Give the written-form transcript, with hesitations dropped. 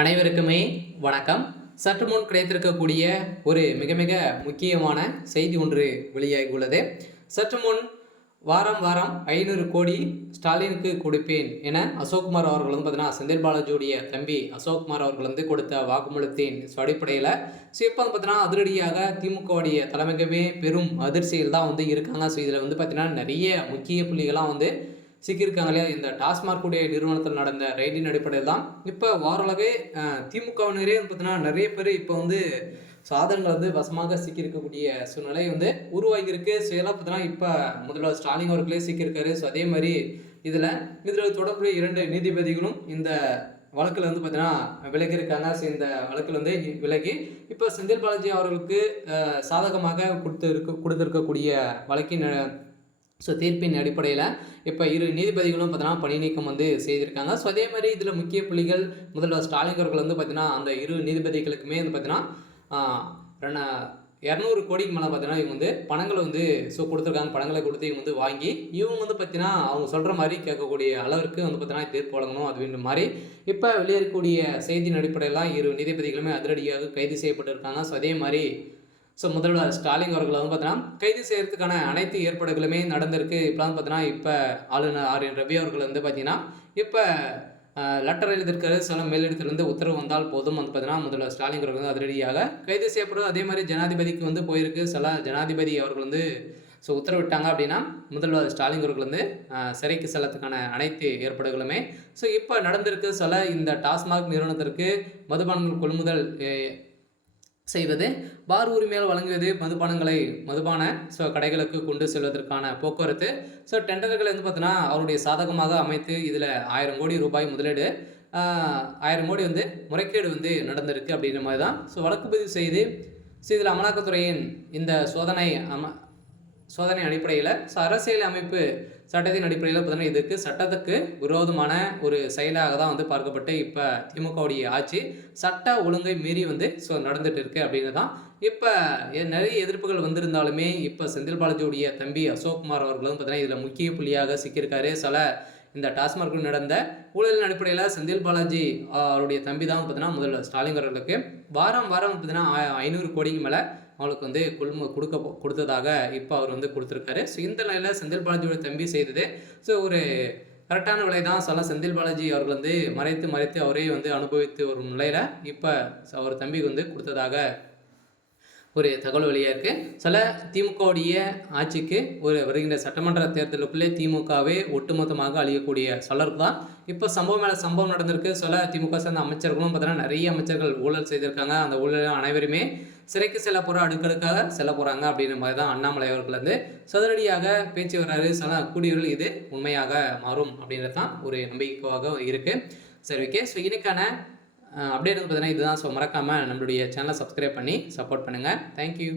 அனைவருக்குமே வணக்கம். சற்று முன் கிடைத்திருக்கக்கூடிய ஒரு மிக மிக முக்கியமான செய்தி ஒன்று வெளியாகி உள்ளது. சற்று முன் வாரம் வாரம் 500 கோடி ஸ்டாலினுக்கு கொடுப்பேன் என அசோக்குமார் அவர்கள் பார்த்தீங்கன்னா செந்தில் பாலாஜியுடைய தம்பி அசோக்குமார் அவர்கள் கொடுத்த வாக்குமூலத்தின் அடிப்படையில் இப்போ பார்த்தீங்கன்னா அதிரடியாக திமுகவுடைய தலைமைக்குமே பெரும் அதிர்ச்சியில் தான் இருக்காங்க. ஸோ இதில் பார்த்தீங்கன்னா நிறைய முக்கிய புள்ளிகளாம் சிக்கியிருக்காங்க இல்லையா. இந்த டாஸ்மார்க்குடைய நிறுவனத்தில் நடந்த ரைடின் அடிப்படையில் தான் இப்போ ஓரளவே திமுகவினரே பார்த்தீங்கன்னா நிறைய பேர் இப்போ சாதனங்கள் வசமாக சிக்கியிருக்கக்கூடிய சூழ்நிலை உருவாகியிருக்கு. ஸோ இதெல்லாம் பார்த்தீங்கன்னா இப்போ முதல்வர் ஸ்டாலின் அவர்களே சிக்கியிருக்காரு. ஸோ அதே மாதிரி இதில் தொடர்புடைய 2 நீதிபதிகளும் இந்த வழக்கில் பார்த்தீங்கன்னா விலகி இருக்காங்க. ஸோ இந்த வழக்கில் விலகி இப்போ செந்தில் பாலாஜி அவர்களுக்கு சாதகமாக கொடுத்திருக்கக்கூடிய வழக்கின் தீர்ப்பின் அடிப்படையில் இப்போ 2 நீதிபதிகளும் பார்த்தீங்கன்னா பணி நீக்கம் செய்திருக்காங்க. ஸோ அதே மாதிரி இதில் முக்கிய புள்ளிகள் முதல்வர் ஸ்டாலின் அவர்கள் பார்த்தீங்கன்னா அந்த 2 நீதிபதிகளுக்குமே பார்த்தீங்கன்னா 200 கோடிக்கு மேலே பார்த்தீங்கன்னா இவங்க பணங்களை கொடுத்துருக்காங்க. பணங்களை கொடுத்து இவங்க வாங்கி இவங்க பார்த்தீங்கன்னா அவங்க சொல்கிற மாதிரி கேட்கக்கூடிய அளவிற்கு பார்த்தீங்கன்னா தீர்ப்பு வழங்கணும் அப்படின்ற மாதிரி இப்போ வெளியேறக்கூடிய செய்தியின் அடிப்படையெல்லாம் 2 நீதிபதிகளுமே அதிரடியாக கைது செய்யப்பட்டிருக்காங்க. ஸோ அதே மாதிரி முதல்வர் ஸ்டாலின் அவர்கள் பார்த்தீங்கன்னா கைது செய்யறதுக்கான அனைத்து ஏற்பாடுகளுமே நடந்திருக்கு. இப்போலாம் பார்த்தீங்கன்னா இப்போ ஆளுநர் ஆர்.என். ரவி அவர்கள் பார்த்தீங்கன்னா இப்போ லெட்டர் எழுதியிருக்காரு. சில மேலிடத்திலிருந்து உத்தரவு வந்தால் போதும் பார்த்தீங்கன்னா முதல்வர் ஸ்டாலின் அவர்கள் அதிரடியாக கைது செய்யப்படுறது. அதே மாதிரி ஜனாதிபதிக்கு போயிருக்கு. சில ஜனாதிபதி அவர்கள் உத்தரவிட்டாங்க அப்படின்னா முதல்வர் ஸ்டாலின் அவர்கள் சிறைக்கு செல்லத்துக்கான அனைத்து ஏற்பாடுகளுமே இப்போ நடந்திருக்கு. சில இந்த டாஸ்மாக் நிறுவனத்திற்கு மதுபானங்கள் கொள்முதல் செய்வது, பார் உரிமையால் வழங்குவது, மதுபான கடைகளுக்கு கொண்டு செல்வதற்கான போக்குவரத்து, டெண்டர்களை பார்த்தீங்கன்னா அவருடைய சாதகமாக அமைத்து இதில் 1000 கோடி ரூபாய் முதலீடு, 1000 கோடி முறைகேடு நடந்திருக்கு அப்படின்ற மாதிரி தான் வழக்கு பதிவு செய்து இதில் அமலாக்கத்துறையின் இந்த சோதனை அடிப்படையில் அரசியல் அமைப்பு சட்டத்தின் அடிப்படையில் பார்த்தீங்கன்னா இதுக்கு சட்டத்துக்கு விரோதமான ஒரு செயலாக தான் பார்க்கப்பட்டு இப்போ திமுகவுடைய ஆட்சி சட்ட ஒழுங்கை மீறி நடந்துட்டு இருக்கு அப்படின்னு தான் இப்போ நிறைய எதிர்ப்புகள் வந்திருந்தாலுமே இப்போ செந்தில் பாலாஜியுடைய தம்பி அசோக்குமார் அவர்களும் பார்த்தீங்கன்னா இதில் முக்கிய புள்ளியாக சிக்கியிருக்காரு. இந்த டாஸ்மார்க்கில் நடந்த ஊழலின் அடிப்படையில் செந்தில் பாலாஜி அவருடைய தம்பி தான் பார்த்தீங்கன்னா முதல்வர் ஸ்டாலின் அவர்களுக்கு வாரம் பார்த்தீங்கன்னா 500 கோடிக்கு மேலே அவங்களுக்கு கொடுத்ததாக இப்போ அவர் கொடுத்துருக்காரு. ஸோ இந்த நிலையில் செந்தில் பாலாஜியோட தம்பி செய்தது ஒரு கரெக்டான விலை தான். செந்தில் பாலாஜி அவர்கள் மறைத்து அவரே அனுபவித்து வரும் நிலையில் இப்போ அவர் தம்பிக்கு கொடுத்ததாக ஒரு தகவல் வெளியாக இருக்குது. திமுகவுடைய ஆட்சிக்கு வருகின்ற சட்டமன்ற தேர்தலுக்குள்ளே திமுகவே ஒட்டுமொத்தமாக அழியக்கூடிய சலருக்கு தான் இப்போ சம்பவம் மேலே சம்பவம் நடந்திருக்கு. திமுக சேர்ந்த அமைச்சர்களும் பார்த்தீங்கன்னா நிறைய அமைச்சர்கள் ஊழல் செய்திருக்காங்க. அந்த ஊழல் அனைவருமே சிறைக்கு செல்ல போகிற அடுக்கடுக்காக செல்ல போகிறாங்க அப்படின்ற மாதிரி தான் அண்ணாமலை அவர்கள் சதுரடியாக பேச்சு வர்றாரு. கூடியவர்கள் இது உண்மையாக மாறும் அப்படின்றது தான் ஒரு நம்பிக்கையாக இருக்குது. சரி, ஓகே. ஸோ இன்னைக்கான அப்டேட் பார்த்தீங்கன்னா இதுதான். மறக்காமல் நம்மளுடைய சேனலை சப்ஸ்கிரைப் பண்ணி சப்போர்ட் பண்ணுங்கள். தேங்க்யூ.